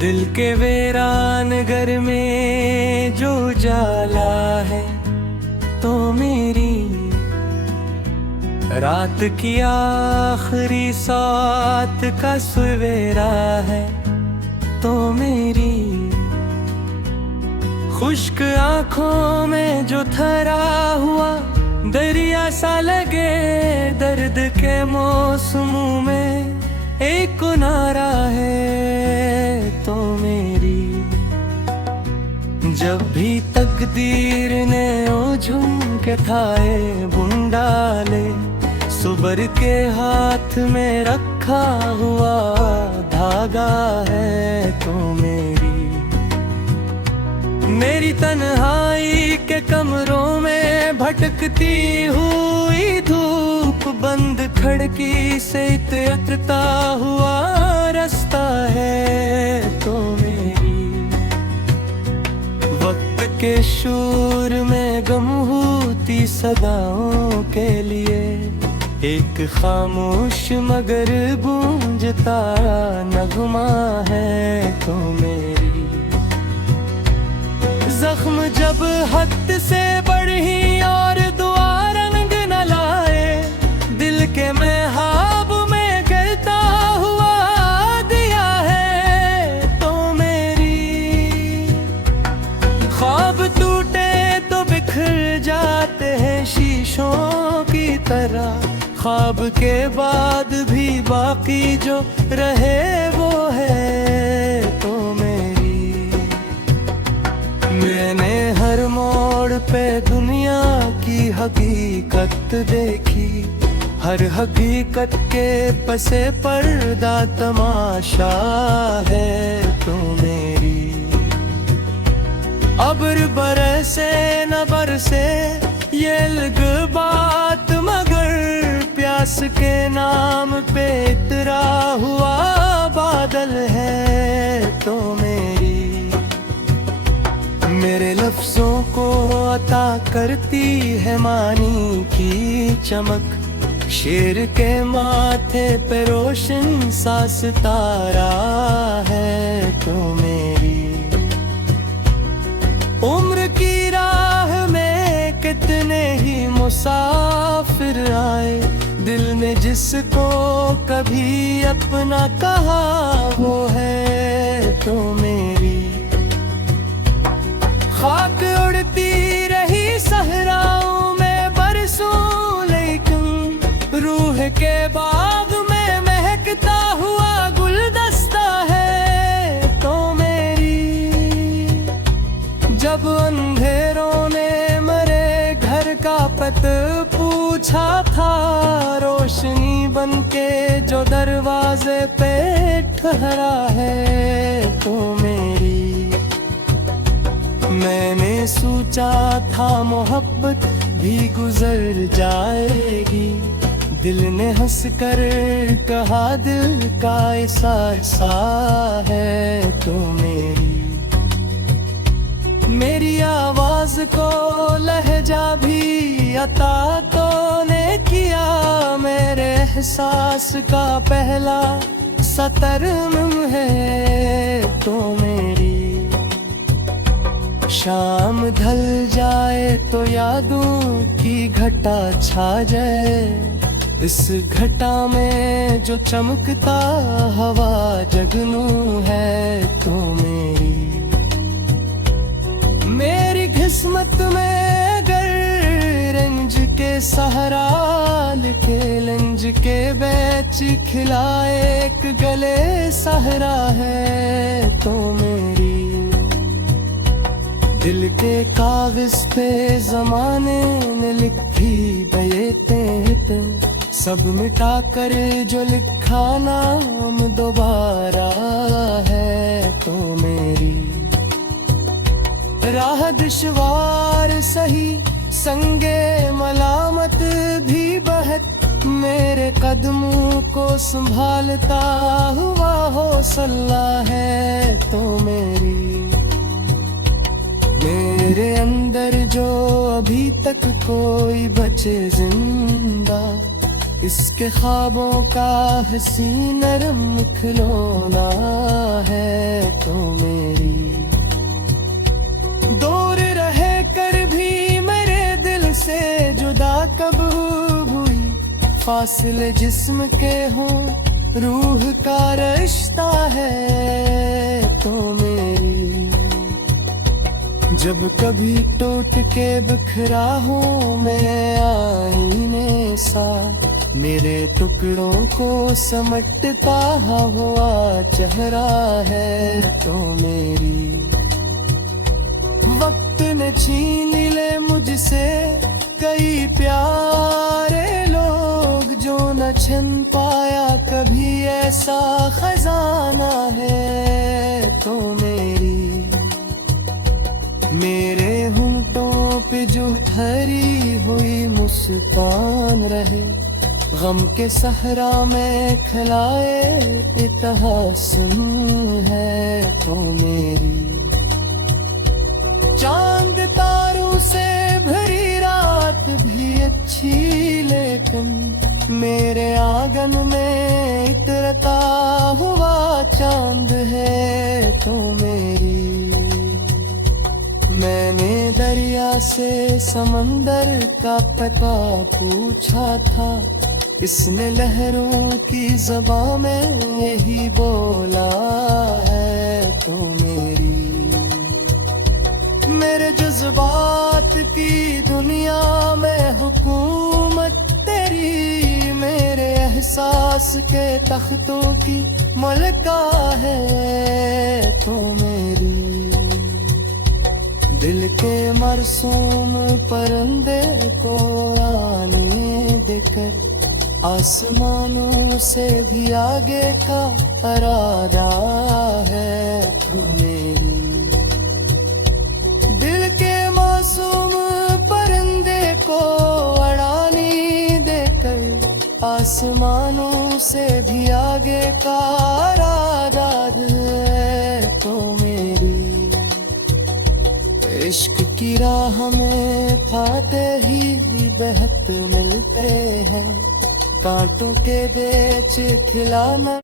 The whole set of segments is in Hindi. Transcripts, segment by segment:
दिल के वीरान घर में जो उजाला है तो मेरी रात की आखिरी सात का सवेरा है तो मेरी खुश्क आंखों में जो थरा हुआ दरिया सा लगे दर्द के मौसमों में एक नारा है तो मेरी। जब भी तकदीर ने ओ झुमके थाए बुंडाले सुबर के हाथ में रखा हुआ धागा है तो मेरी तन्हाई के कमरों में भटकती हुई धूप बंद खिड़की से इतरता हुआ रास्ता है तो मेरी। वक्त के शोर में गम होती सदाओं के लिए एक खामोश मगर गूंजता नगमा है तो मेरी। जख्म जब हद से बढ़ी और दुआ रंग न लाए दिल के महब में गिरता हुआ दिया है तो मेरी। ख्वाब टूटे तो बिखर जाते हैं शीशों की तरह ख्वाब के बाद भी बाकी जो रहे वो है तो मेरी। मैंने हर मोड़ पे दुनिया की हकीकत देखी हर हकीकत के पसे पर्दा तमाशा है तो मेरी। अब्र बरसे न बरसे ये अलग बात मगर प्यास के नाम पे इतरा हुआ बादल है तो मेरी। मेरे लफ्जों को अता करती है मानी की चमक शेर के माथे पे रोशन सा सितारा है तो मेरी। उम्र की राह में कितने ही मुसाफिर आए दिल ने जिसको कभी अपना कहा वो है तो मेरी। खाक उड़ती रही सहराओं में बरसों लेकिन रूह के बाग में महकता हुआ गुलदस्ता है तो मेरी। जब अंधेरों ने मरे घर का पत पूछा था रोशनी बनके जो दरवाजे पे ठहरा है तो मेरी। मैंने सोचा था मोहब्बत भी गुजर जाएगी दिल ने हंस कर कहा दिल का ऐसा है तो मेरी। मेरी आवाज को लहजा भी अता तो ने किया मेरे एहसास का पहला सतरम है तो मेरी। शाम ढल जाए तो यादों की घटा छा जाए इस घटा में जो चमकता हवा जगनू है तो मेरी। मेरी किस्मत में अगर रंज के सहारा लिखे लंज के बेच खिलाए एक गले सहरा है तो मेरी। दिल के कागज पे जमाने ने लिखी बैतें सब मिटा कर जो लिखा नाम दोबारा है तो मेरी। राह दुश्वार सही संगे मलामत भी बहत मेरे कदमों को संभालता हुआ हौसला है तो मेरी। मेरे अंदर जो अभी तक कोई बचे जिंदा इसके ख्वाबों का हसी नरम खिलौना है तो मेरी। दूर रहे कर भी मेरे दिल से जुदा कब हुई, फासले जिस्म के हों रूह का रिश्ता है तो मेरी। जब कभी टूट के बिखरा हूँ मैं आईने सा, मेरे टुकड़ों को समेटता हुआ चेहरा है तो मेरी। वक्त ने छीन ले मुझसे कई प्यारे लोग, जो न छिन पाया कभी ऐसा खजाना है तो मेरी। मेरे होंठों पे जो ठहरी हुई मुस्कान रहे, गम के सहरा में खिलाए इतिहासन है तो मेरी। चांद तारों से भरी रात भी अच्छी, लेकिन मेरे आंगन में इतरता हुआ चांद है तो मेरी। मैंने दरिया से समंदर का पता पूछा था, इसने लहरों की ज़बान में यही बोला है तो मेरी। मेरे जज्बात की दुनिया में हुकूमत तेरी, मेरे एहसास के तख्तों की मलका है तो मेरी। दिल के मासूम परिंदे को आने देकर आसमानों से भी आगे का इरादा है तो मेरी। दिल के मासूम परिंदे को उड़ाने देकर आसमानों से भी आगे का इरादा है तो मेरी। इश्क की राह में फाते ही बहत मिलते हैं, कांटों के बीच खिलाना।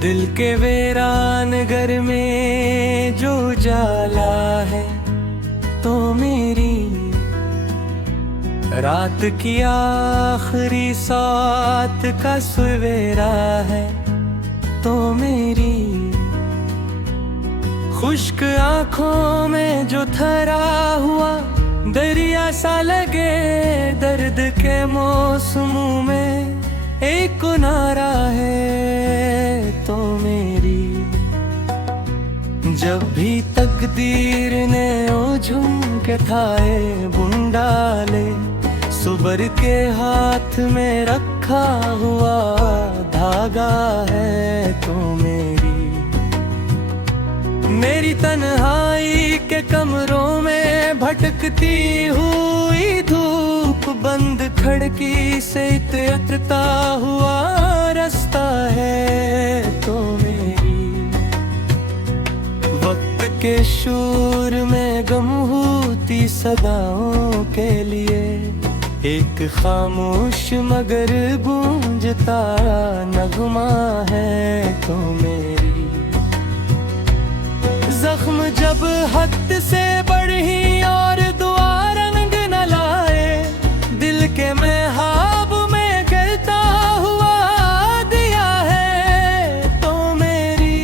दिल के वीरान घर में जो जाला है तो मेरी। रात की आखिरी सात का सवेरा है तो मेरी। खुश्क आंखों में जो ठहरा हुआ दरिया सा लगे, दर्द के मौसमों में एक नारा है तो मेरी। जब भी तकदीर ने ओ झुमके थाए बुन डाले, सुबर के हाथ में रखा हुआ धागा है तो मेरी। मेरी तन्हाई के कमरों में भटकती हुई धूप, बंद खिड़की से इतरता हुआ रास्ता है तो मेरी। वक्त के शोर में गम होती सदाओं के लिए, एक खामोश मगर गूंजता नगमा है तो मेरी। जख्म जब हद से बढ़ी और दुआ रंग न लाए, दिल के महब में गिरता हुआ दिया है तो मेरी।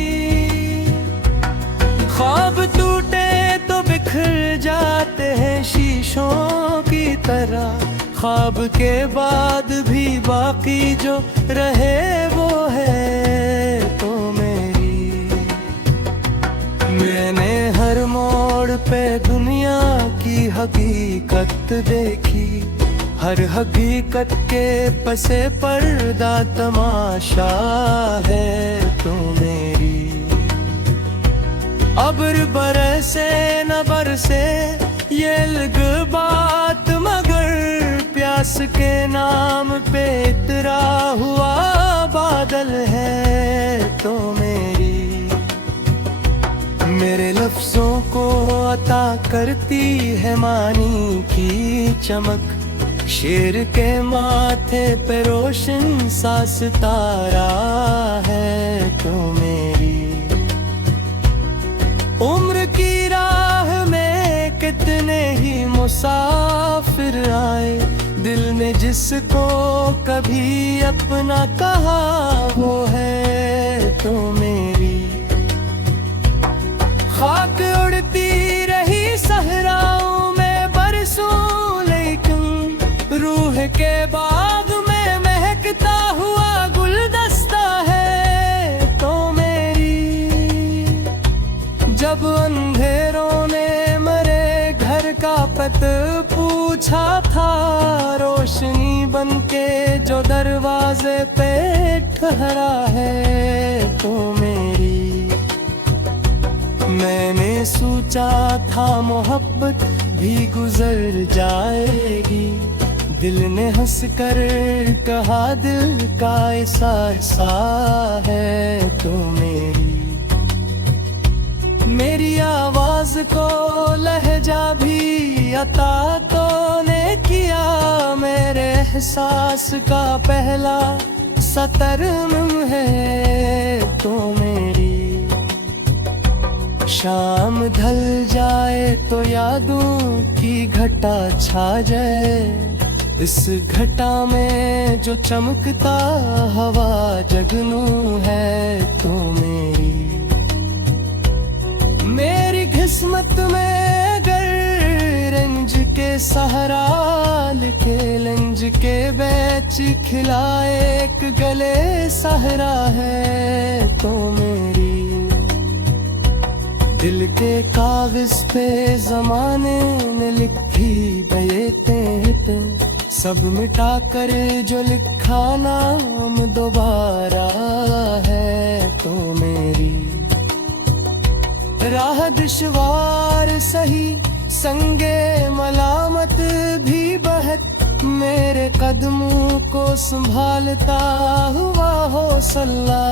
ख्वाब टूटे तो बिखर जाते हैं शीशों की तरह, ख्वाब के बाद भी बाकी जो रहे वो है तो मेरी। मैंने हर मोड़ पे दुनिया की हकीकत देखी, हर हकीकत के पसे पर्दा तमाशा है तू मेरी। अब्र बरसे न बरसे ये अलग बात, मगर प्यास के नाम पे इतरा हुआ बादल है तो मेरी। मेरे लफ्जों को अता करती है मानी की चमक, शेर के माथे पे रोशन सा सितारा है तो मेरी। उम्र की राह में कितने ही मुसाफिर आए, दिल ने जिसको कभी अपना कहा वो है तो मेरी। खाक उड़ती रही सहराओं में बरसों, लेकिन रूह के बाग में महकता हुआ गुलदस्ता है तो मेरी। जब अंधेरों ने मरे घर का पत पूछा था, रोशनी बनके जो दरवाजे पे ठहरा है तो मेरी। मैंने सोचा था मोहब्बत भी गुजर जाएगी, दिल ने हंस कर कहा दिल का ऐसा है तो मेरी। मेरी आवाज को लहजा भी अता तो ने किया, मेरे एहसास का पहला सतर है तो मेरी। शाम ढल जाए तो यादों की घटा छा जाए, इस घटा में जो चमकता हवा जगनू है तो मेरी। मेरी किस्मत में अगर रंज के सहारा लिखे, लंज के बैच खिलाए एक गले सहारा है तो मेरी। दिल के कागज पे जमाने ने लिखी बैतें, सब मिटा कर जो लिखा नाम दोबारा है तो मेरी। राह दुश्वार सही संगे मलामत भी बहक, मेरे कदमों को संभालता हुआ हौसला